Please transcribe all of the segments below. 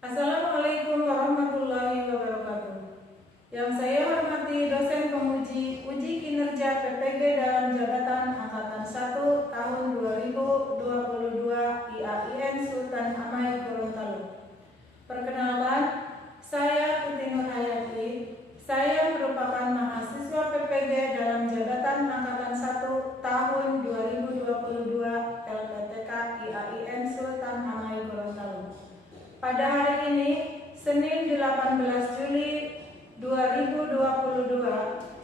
Assalamualaikum warahmatullahi wabarakatuh. Yang saya hormati dosen penguji uji kinerja PPG dalam jabatan Angkatan 1 tahun 2022 IAIN Sultan Hamid Gorontalo. Perkenalkan, saya Putri Nur Hayati. Saya merupakan mahasiswa PPG dalam jabatan Angkatan 1 tahun 2022 LPTK IAIN Sultan Hamid Gorontalo. Pada hari ini, Senin 18 Juli 2022,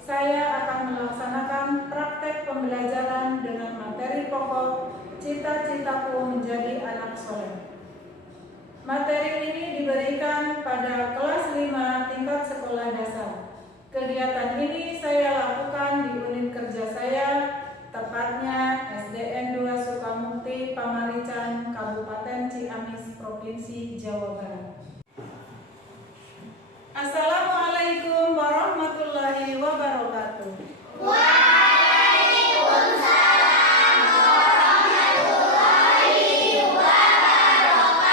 saya akan melaksanakan praktek pembelajaran dengan materi pokok Cita-citaku menjadi anak soleh. Materi ini diberikan pada kelas 5 tingkat sekolah dasar. Kegiatan ini saya lakukan di unit kerja saya, tepatnya SDN 2 Sukamukti, Pamarican, Kabupaten Ciamis, Provinsi Jawa Barat. Assalamualaikum warahmatullahi wabarakatuh. Waalaikumsalam warahmatullahi wabarakatuh.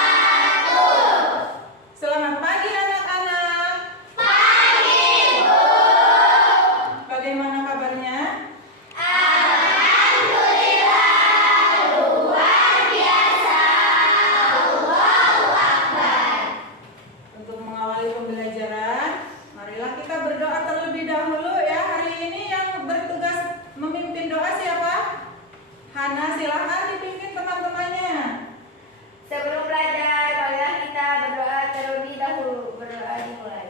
Selamat pagi anak-anak. Pagi, Bu. Bagaimana kabarnya? Alhamdulillah, luar biasa. Allahu Akbar. Untuk mengawali pembelajaran, marilah kita berdoa terlebih dahulu ya. Hari ini yang bertugas memimpin doa siapa? Hana, silahkan dipimpin teman-temannya. Sebelum belajar, marilah kita berdoa terlebih dahulu. Berdoa dimulai.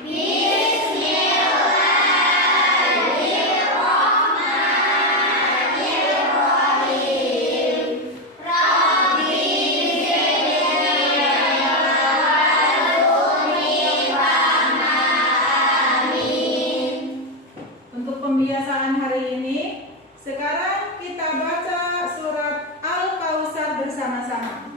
Bismillahirrahmanirrahim. Rabbi zidni warzuqni fahma. Amin. Untuk pembiasaan hari ini, sekarang kita baca surat Al-Kautsar bersama-sama.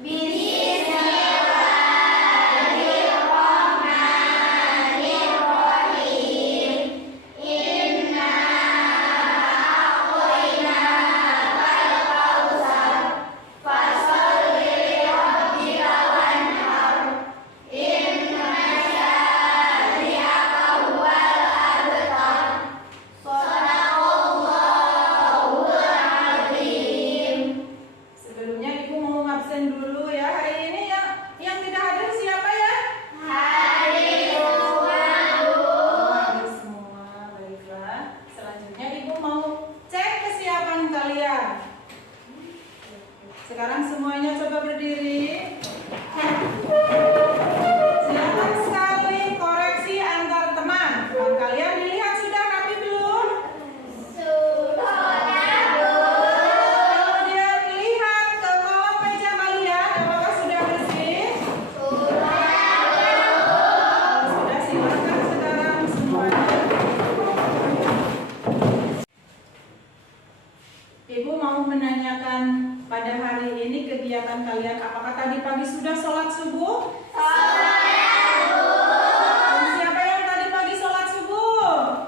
Bismillahirrahmanirrahim. Inna a'tainakal kautsar fasholli lirabbika wanhar. Inna syani'aka huwal abtar. Shadaqallahul azim. Sebelumnya Ibu mau ngabsen dulu ya. Hari ini yang tidak hadir siapa ya? Hadir semua, Bu. Hadir semua, baiklah. Selanjutnya Ibu mau cek kesiapan kalian. Sekarang semuanya coba berdiri. Silakan sekali koreksi antar teman. Teman kalian dilihat sudah rapi belum? Sudah, Bu. Kemudian lihat ke kolom meja kalian, apakah sudah bersih? Sudah, silakan sekarang semuanya. Ibu mau menanyakan pada hari ini kegiatan kalian, apakah tadi pagi sudah sholat subuh? Siapa yang tadi pagi sholat subuh?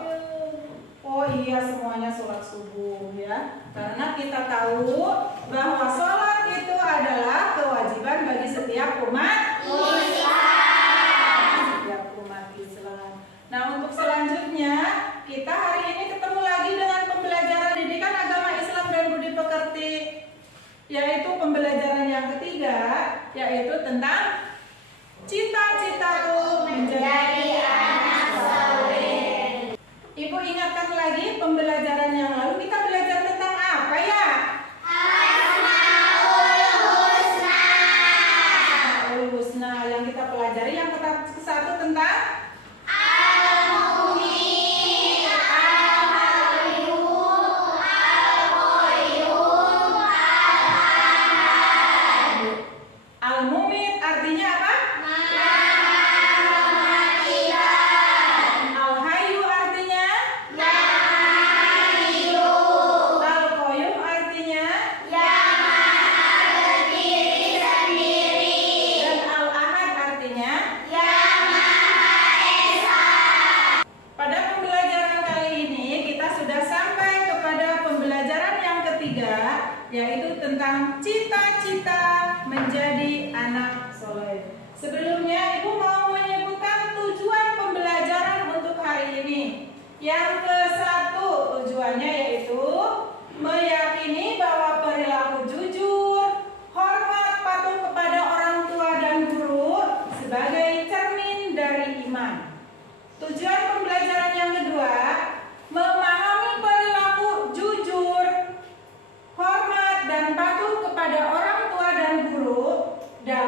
Oh iya, semuanya sholat subuh ya. Karena kita tahu bahwa sholat itu adalah kewajiban bagi setiap umat Islam. Nah, untuk selanjutnya kita hari ini ketemu lagi dengan pembelajaran pendidikan agama Islam dan budi pekerti, yaitu pembelajaran yang ketiga, yaitu tentang cita-citaku menjadi anak soleh. Ibu ingatkan lagi pembelajaran yang lalu kita belajar tentang apa ya? Asmaul husna. Asmaul Husna. Yang kita pelajari yang ke-1 tentang Al-Mu'min, Al-Hayyum, Al-Qayyum, Al-Ahad. Al-Mumit, artinya apa? Mematikan. Al-Hayyu artinya? Yang hidup. Al-Qayyum artinya? Yang maha berdiri sendiri. Dan Al-Ahad artinya? Yang maha esa. Pada pembelajaran kali ini kita sudah sampai kepada pembelajaran yang ketiga, yaitu tentang cita-cita menjadi anak soleh.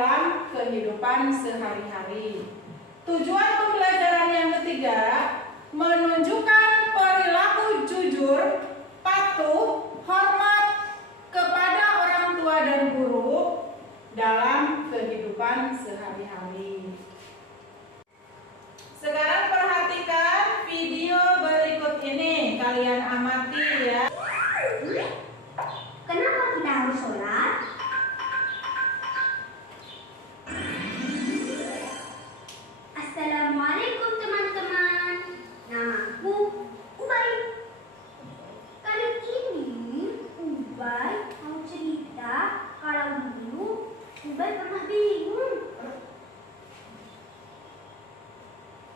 dalam kehidupan sehari-hari. Tujuan pembelajaran yang ketiga, menunjukkan perilaku jujur, patuh, hormat kepada orang tua dan guru dalam kehidupan sehari-hari. Sekarang perhatikan video berikut ini, kalian amati ya. Kenapa kita harus sholat? Assalamualaikum teman-teman. Namaku Ubay. Kali ini Ubay mau cerita kalau dulu Ubay pernah bingung.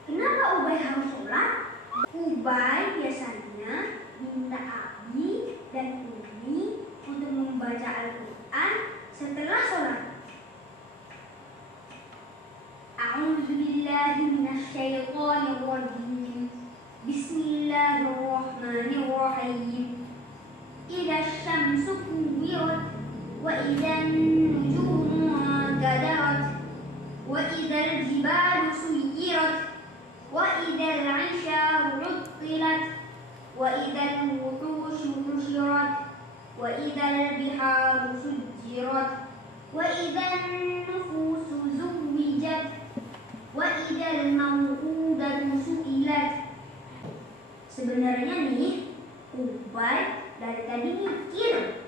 Kenapa Ubay harus sholat? Ubay biasanya minta Abi dan Umi untuk membaca Al-Quran setelah sholat. A'udzubillahi minasyaitonirrajim. Bismillahirrahmanirrahim. Idza syamsu kuwirat wa idzan nujumu qadarat wa idzal jibalu suyirat wa idzal 'isyaru 'uttilat wa idzal wuhushu husyirat wa idzal biharu sujjirat wa idzan nufusu zuwijat wa idzal mau'udatu su'ilat. Sebenarnya nih, Ubay dari tadi mikir,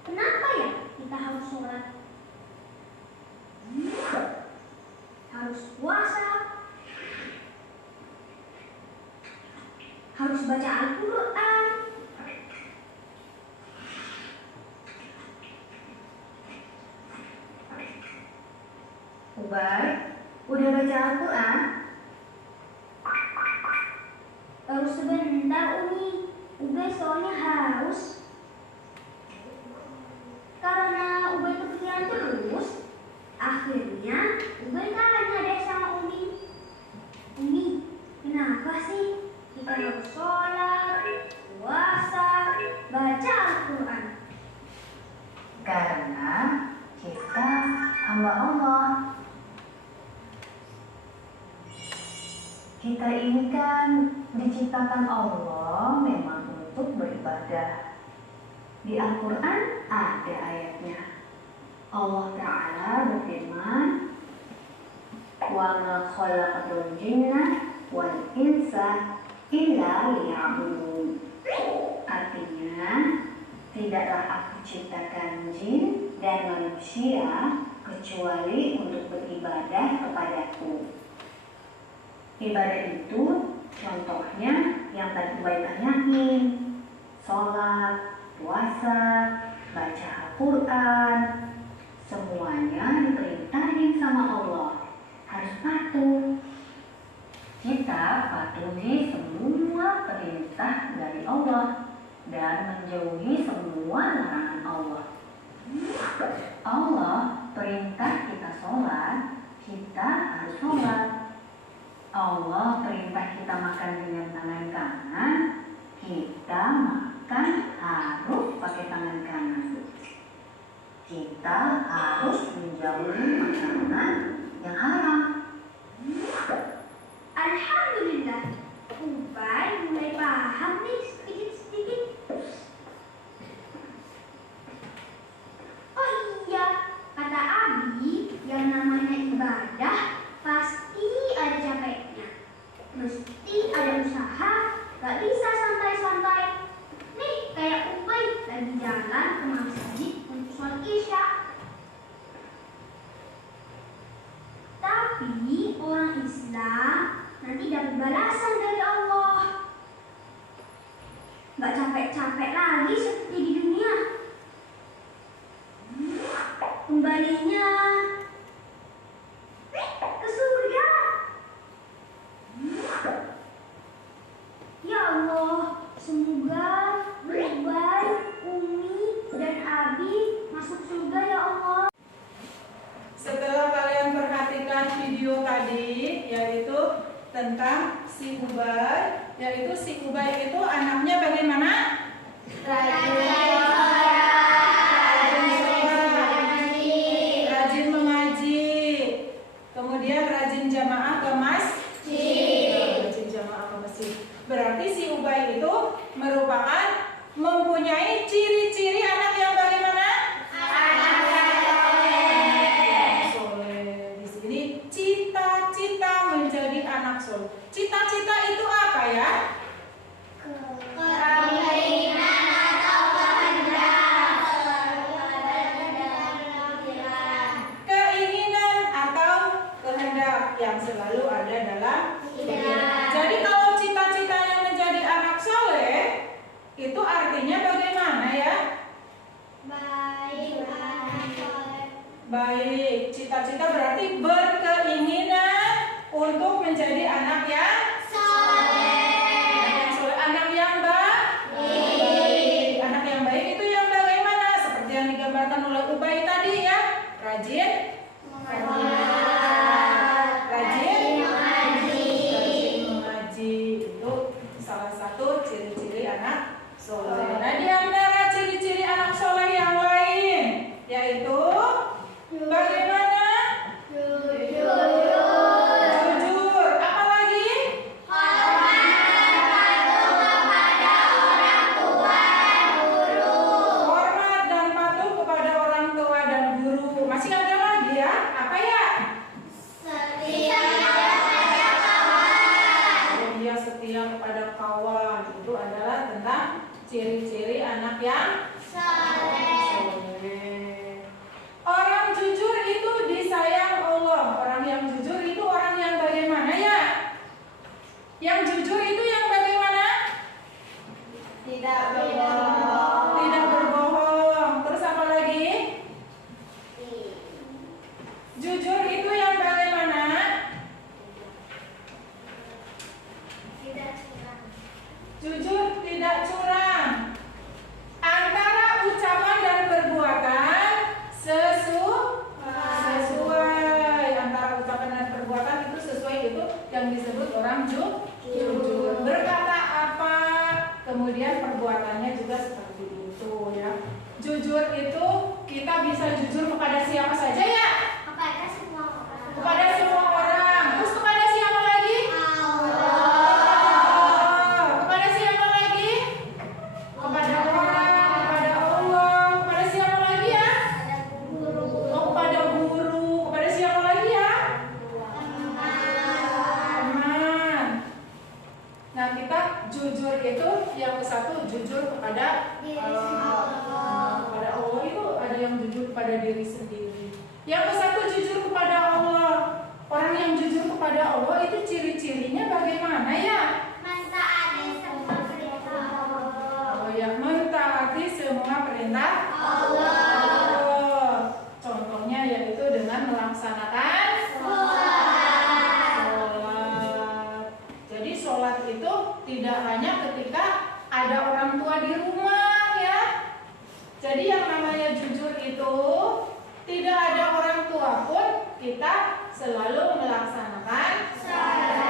kenapa ya kita harus sholat? Harus puasa, harus baca Al-Quran. Ubay, udah baca Al-Quran? Baru sebentar Umi, Ubay soalnya haus. Karena Ubay kepikiran terus, akhirnya Ubay tanya deh sama Umi. Umi, kenapa sih kita harus sholat, puasa, baca Al-Quran? Karena kita hamba Allah. Kita ini kan diciptakan Allah memang untuk beribadah. Di Al-Quran ada ayatnya. Allah Ta'ala berfirman, "Wa ma khalaqatul jinna wal insa illa liya'budun." Artinya, tidaklah aku ciptakan jin dan manusia kecuali untuk beribadah kepadaku. Ibadah itu contohnya yang tadi Ubay tanyain, sholat, puasa, baca Al-Quran, semuanya diperintahin sama Allah, harus patuh. Kita patuhi semua perintah dari Allah dan menjauhi semua larangan Allah. Allah perintah kita sholat, kita harus sholat. Allah perintah kita makan dengan tangan kanan, kita makan harus pakai tangan kanan. Kita harus menjauhi makanan yang haram. Alhamdulillah, Ubay mulai paham nih sedikit-sedikit. Oh iya, kata Abi, yang namanya ibadah pasti ada capeknya. Mesti ada usaha, gak bisa santai-santai. Nih, kayak Ubay lagi jalan ke masjid untuk sholat Isya. Tapi orang Islam nanti dapat balasan dari Allah. Gak capek-capek lagi seperti di dunia. Kembalinya ke surga. Ya Allah, semoga Ubay, Umi, dan Abi masuk surga ya Allah. Setelah kalian perhatikan video tadi, yaitu tentang si Ubay, yaitu si Ubay itu anaknya bagaimana? Raja. baik. Cita-cita berarti berkeinginan untuk menjadi anak yang soleh. Anak yang baik. Anak yang baik itu yang bagaimana? Seperti yang digambarkan oleh Ubay tadi ya. Rajin mengaji. Itu salah satu ciri-ciri anak soleh. Nah, di antara ciri-ciri anak soleh yang lain yaitu bagaimana? Jujur. Apa lagi? Hormat dan patuh kepada orang tua dan guru. Masih ada lagi ya? Apa ya? Dia setia kepada kawan. Itu adalah tentang ciri-ciri anak yang soleh. Orang jujur itu disayang Allah. Orang yang jujur itu orang yang bagaimana ya? Yang jujur itu yang bagaimana? Tidak berbohong. Tidak berbohong. Terus apa lagi? Jujur itu yang bagaimana? Jujur, tidak curang. Antara ucapan dan perbuatan sesuai. Antara ucapan dan perbuatan itu sesuai, itu yang disebut orang jujur. Berkata apa, kemudian perbuatannya juga seperti itu ya. Jujur itu kita bisa jujur kepada siapa saja ya? Kepada semua orang. Terus kepada siapa lagi? Kepada siapa lagi? Kepada orang, kepada Allah. Kepada siapa lagi ya? Kepada guru. Kepada siapa lagi ya? Teman. Nah, kita jujur itu yang ke satu, jujur kepada kepada Allah. Itu ada yang jujur kepada diri sendiri. Yang ke satu, jujur kepada Allah. Orang yang jujur kepada Allah itu ciri-cirinya bagaimana ya? Oh ya, mentaati semua perintah Allah. Contohnya yaitu dengan melaksanakan sholat. Jadi sholat itu tidak hanya ketika ada orang tua di rumah ya. Jadi yang namanya jujur itu tidak ada orang tua pun kita selalu melaksanakan sholat.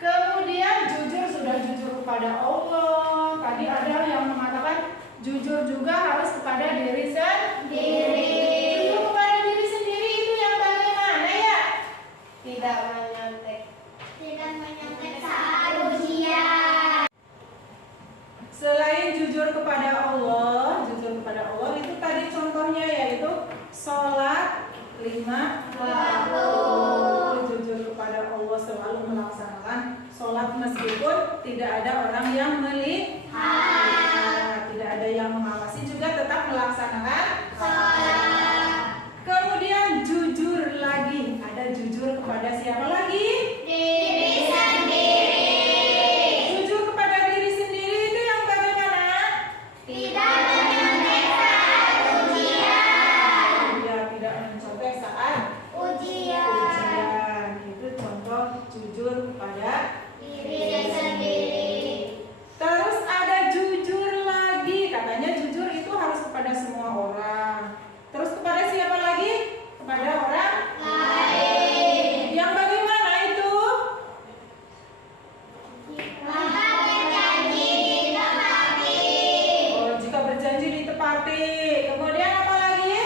Kemudian jujur, sudah jujur kepada Allah. Tadi ada yang mengatakan jujur juga harus kepada diri sendiri. Jujur kepada diri sendiri itu yang bagaimana ya? Tidak menyontek saat ujian. Selain jujur kepada Allah itu tadi contohnya yaitu sholat 5 waktu. Jujur kepada Allah, selalu melaksanakan sholat meskipun tidak ada orang yang melihat, tidak ada yang mengawasi, juga tetap melaksanakan sholat. Kemudian jujur lagi, ada jujur kepada siapa lagi? Diri sendiri. Jujur kepada diri sendiri itu yang bagaimana? Tidak menyontek saat ujian. Ya, tidak mencontek saat ujian. Itu contoh jujur kepada Diri sendiri. Terus ada jujur lagi, katanya jujur itu harus kepada semua orang. Terus kepada siapa lagi? Kepada orang Lain. yang bagaimana itu? Maka berjanji ditepati. Oh, jika berjanji ditepati. Kemudian apa lagi?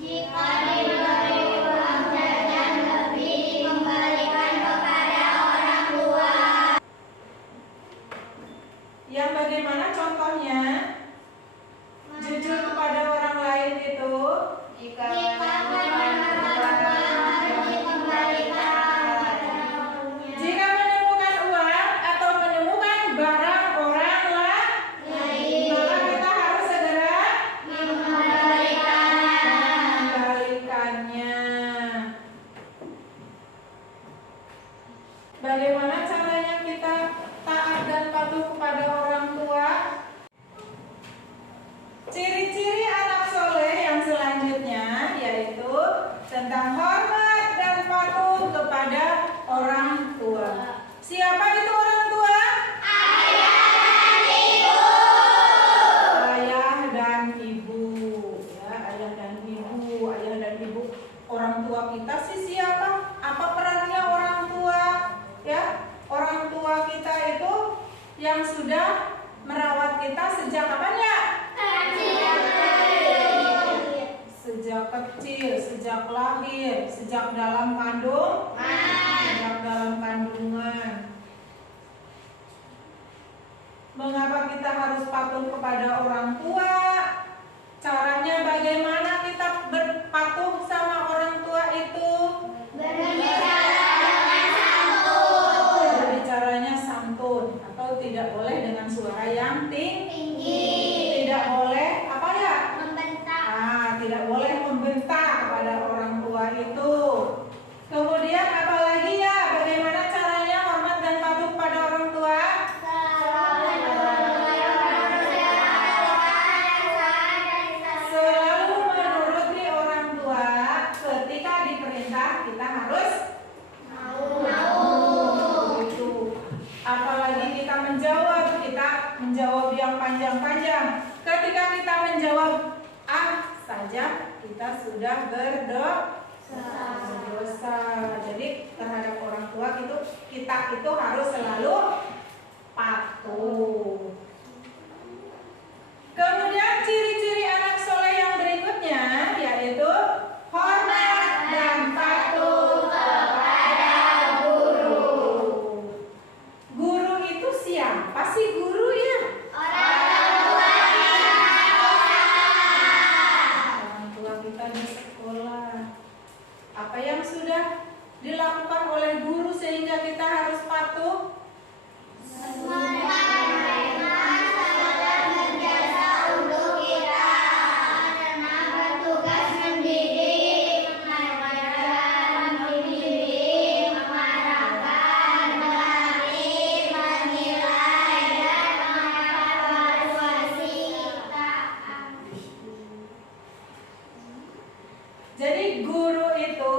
Jika diberi uang jajan lebih dikembalikan kepada orang tua. Yang bagaimana contohnya? Jujur kepada orang lain itu Jika menemukan uang dikembalikan. jika menemukan uang atau menemukan barang orang lain, maka kita harus segera sejak dalam kandungan. Mengapa kita harus patuh kepada orang tua? Caranya bagaimana kita berpatuh sama orang tua itu? Berbicaranya santun atau tidak boleh dengan suara yang tinggi. Tidak boleh apa ya? Tidak boleh membentak kepada orang tua itu. Kemudian apalagi ya? Bagaimana caranya hormat dan patuh pada orang tua? Selalu menuruti orang tua. Ketika diperintah kita harus itu. Apalagi kita menjawab yang panjang-panjang. Ketika kita menjawab saja kita sudah berdosa. Jadi terhadap orang tua kita itu harus selalu patuh. Kemudian ciri-ciri anak soleh yang berikutnya yaitu hormat dan patuh kepada guru. Guru itu siapa sih guru ya? Apa yang sudah dilakukan oleh guru sehingga kita harus patuh? Jadi guru itu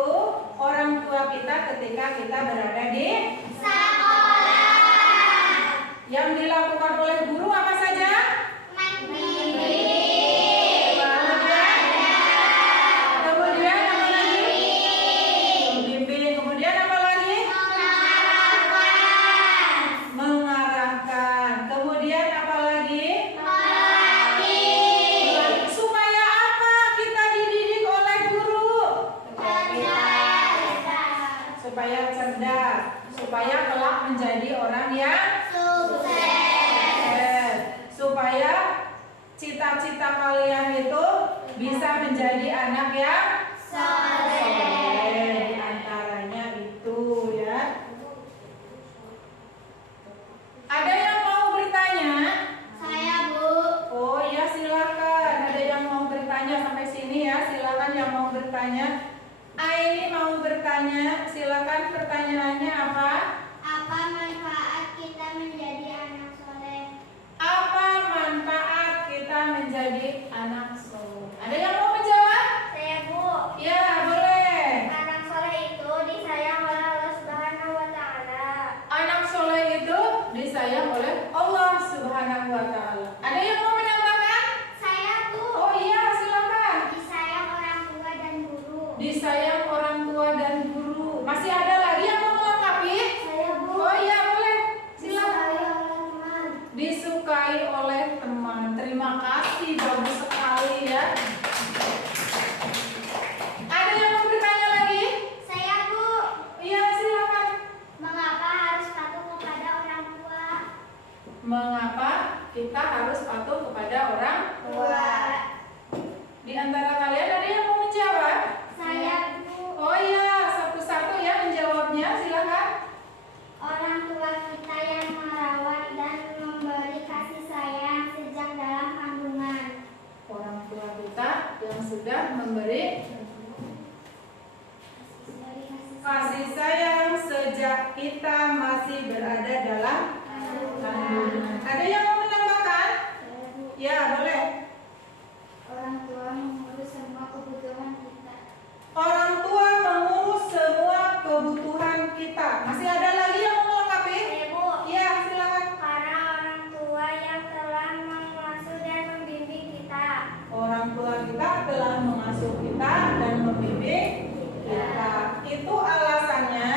orang tua kita ketika kita berada di sekolah. Yang dilakukan oleh guru apa saja? Mendidik. Kemudian apa lagi? Membimbing. Kemudian apa lagi? Mengarahkan. Kemudian apa lagi? Supaya apa kita dididik oleh guru? Supaya cerdas, supaya kelak menjadi orang yang sukses, supaya cita-cita kalian itu bisa menjadi anak yang soleh. Di antaranya itu ya. Ada yang mau bertanya? Saya, Bu. Oh ya silakan. Ada yang mau bertanya sampai sini ya? Silakan yang mau bertanya. Aini mau bertanya, silakan pertanyaannya apa? Apa manfaat kita menjadi anak soleh? Apa manfaat kita menjadi anak soleh? Ada yang mau menjawab? Saya, Bu. Ya boleh. Anak soleh itu disayang oleh Allah Subhanahu wa Ta'ala. Anak soleh itu disayang oleh Allah Subhanahu wa Ta'ala. Ada yang mau menambahkan? Saya, Bu. Oh iya silakan. Disayang orang tua dan guru. Disayang orang tua dan guru. Masih ada lagi yang mau melengkapi? Saya, Bu. Oh iya boleh. Silakan. Disukai oleh teman. Disukai oleh teman. Terima kasih, bagus sekali ya. Ada yang mau bertanya lagi? Saya, Bu. Iya silakan. Mengapa harus patuh kepada orang tua? Mengapa kita harus patuh kepada orang tua? Di antara kalian ada yang mau menjawab? Saya, Bu. Oh iya, satu-satu ya menjawabnya, silakan. Orang tua kita yang merawat dan memberi kasih sayang sejak dalam kandungan. Orang tua kita yang sudah memberi kasih sayang sejak kita masih berada dalam kandungan. Ada yang mau menambahkan? Ya, boleh. Orang tua mengurus semua kebutuhan kita. Orang tua mengurus semua kebutuhan kita. Masih ada lagi yang mau melengkapi? Bu, Ya, silakan. karena orang tua yang telah mengasuh dan membimbing kita. Orang tua kita telah mengasuh kita dan membimbing kita. Itu alasannya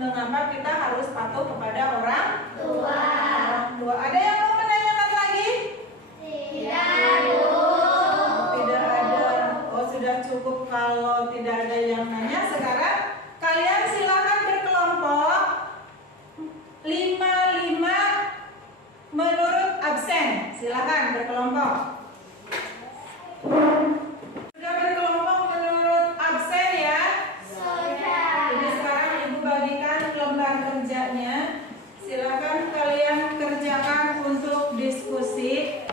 mengapa kita harus patuh kepada orang Tua. tua. Ada yang mau menanyakan lagi? Tidak, Bu. Tidak ada. Oh, sudah cukup kalau tidak ada yang nanya. Sekarang Silakan berkelompok. Sudah berkelompok menurut absen ya? Sudah. Jadi sekarang Ibu bagikan lembar kerjanya. Silakan kalian kerjakan untuk diskusi.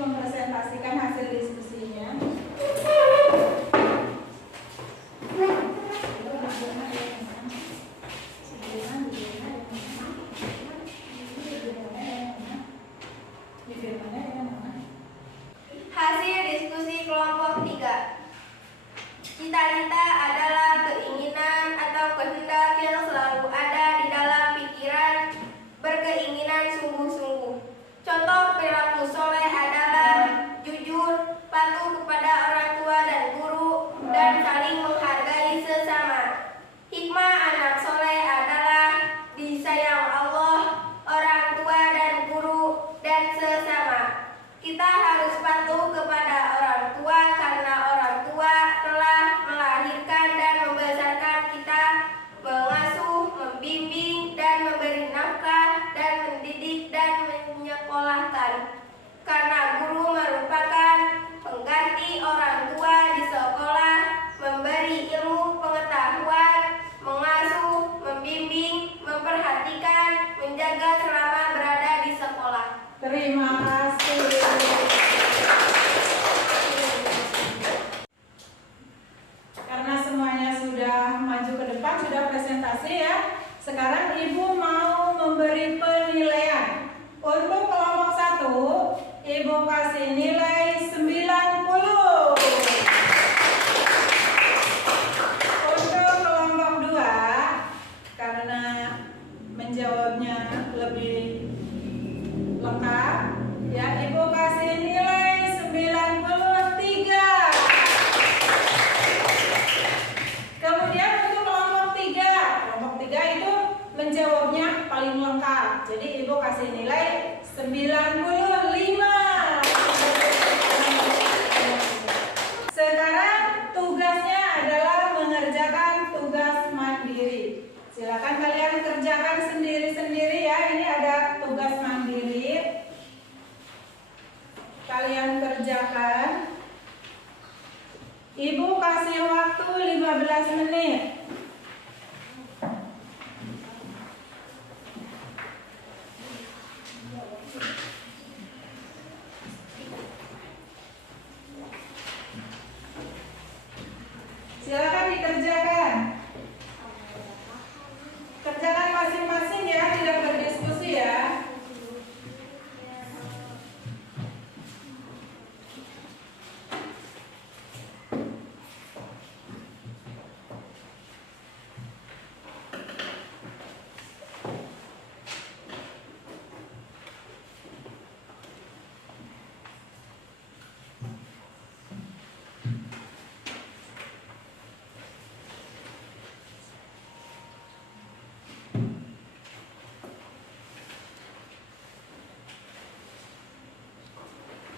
mempresentasikan hasil diskusinya. Hasil diskusi kelompok 3. Cita-cita adalah keinginan atau kehendak yang selalu ada di dalam pikiran, berkeinginan sungguh-sungguh. Contoh perilaku soleh adalah jujur, patuh kepada orang tua dan guru, dan saling menghargai sesama. Hikmah anak soleh adalah disayang Allah, orang tua dan guru, dan sesama. Kita harus patuh kepada orang tua karena orang tua telah melahirkan dan membesarkan kita, mengasuh, membimbing, dan memberi nafkah, dan mendidik dan menyekolahkan. Karena guru merupakan pengganti orang tua di sekolah, memberi ilmu pengetahuan, mengasuh, membimbing, memperhatikan, menjaga selama berada di sekolah. Terima kasih. Karena semuanya sudah maju ke depan, sudah presentasi ya. Sekarang Ibu mau memberi penilaian. Untuk kelompok 1, Ibu kasih nilai 90. Untuk kelompok 2, karena menjawabnya lebih lengkap, ya Ibu kasih nilai 93. Kemudian untuk kelompok 3 itu menjawabnya paling lengkap. Jadi Ibu kasih nilai 95. Sekarang tugasnya adalah mengerjakan tugas mandiri. Silakan kalian kerjakan sendiri-sendiri ya. Ini ada tugas mandiri. Kalian kerjakan. Ibu kasih waktu 15 menit. Silakan dikerjakan. Kerjakan masing-masing ya, tidak berdiskusi ya.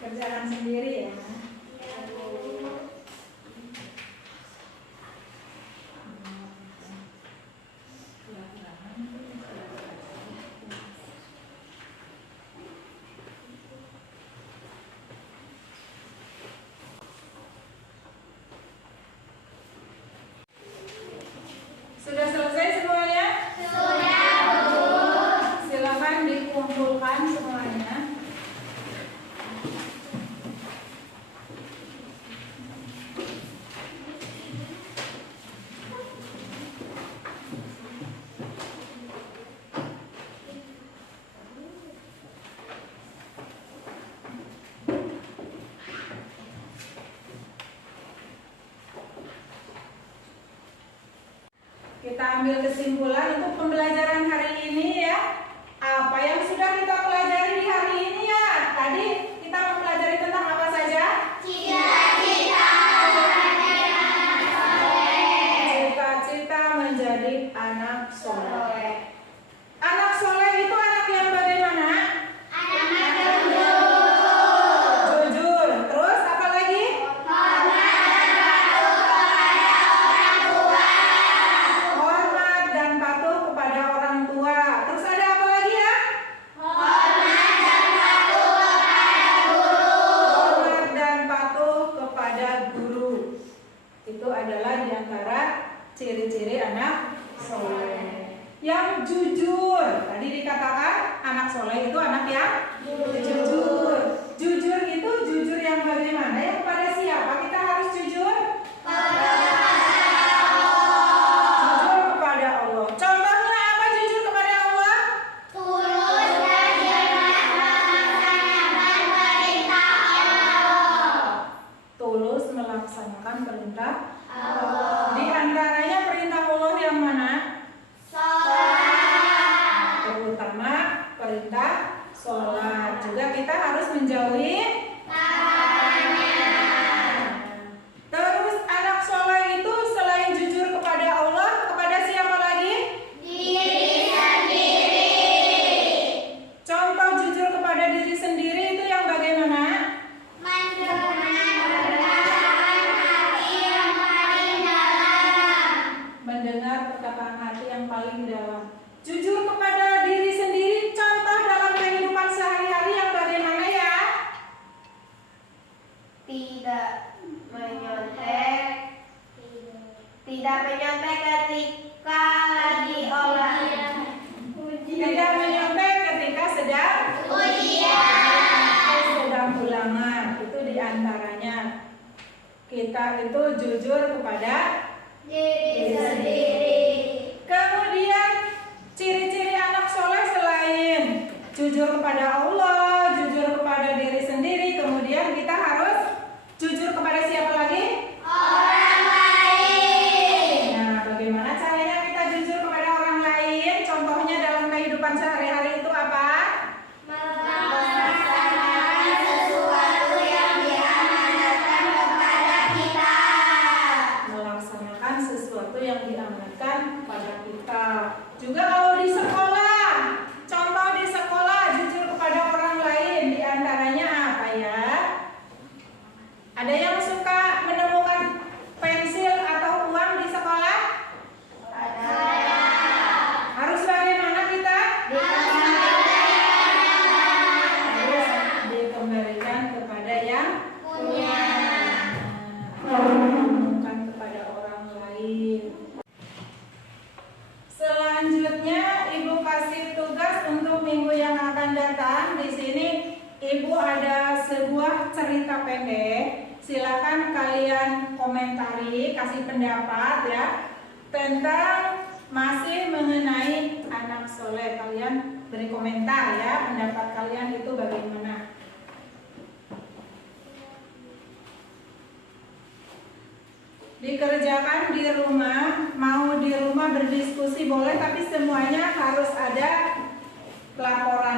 Kerjakan sendiri ya. Sudah selesai semuanya? Sudah, Bu. Silakan dikumpulkan semuanya. Kita ambil kesimpulan untuk pembelajaran hari ini ya. Apa yang sudah kita pelajari di hari ini ya? Tadi kita mempelajari tentang apa saja? Cita-cita menjadi anak soleh. Anak soleh itu anak yang bagaimana? Jujur. Terus apa lagi? Hormat dan patuh kepada orang tua. Terus ada apa lagi ya? perintah sholat. Juga kita harus menjauhi terus anak soleh itu selain jujur kepada Allah, kepada siapa lagi? Diri sendiri. Contoh jujur kepada diri sendiri itu yang bagaimana? Mendengar perkataan hati yang paling dalam. Jujur kepada diri sendiri, contoh dalam kehidupan sehari-hari yang bagaimana ya? Tidak menyontek. Tidak menyontek ketika lagi olahraga. Tidak menyontek ketika sedang ulangan. Itu diantaranya. Kita itu jujur kepada Diri sendiri. kemudian ciri-ciri anak soleh selain jujur kepada Allah, jujur kepada diri sendiri, kemudian kita harus jujur kepada siapa lagi? Orang lain. Nah, bagaimana caranya kita jujur kepada orang lain? Contohnya dalam kehidupan sehari-hari itu apa? Melaksanakan sesuatu yang diamanatkan kepada kita. Melaksanakan sesuatu yang diamanatkan kepada kita. Juga kalau di sekolah, contoh di sekolah jujur kepada orang lain, diantaranya apa ya? Ada yang suka menemukan pensil atau uang di sekolah? Harus bagaimana kita? Harus dikembalikan kepada yang Punya. bukan kepada orang lain. Selanjutnya Ibu kasih tugas untuk minggu yang akan datang. Di sini Ibu ada sebuah cerita pendek. Silakan kalian komentari, kasih pendapat ya tentang masih mengenai anak soleh. Kalian beri komentar ya, pendapat kalian itu bagaimana. Dikerjakan di rumah, mau di rumah berdiskusi boleh, tapi semuanya harus ada pelaporan.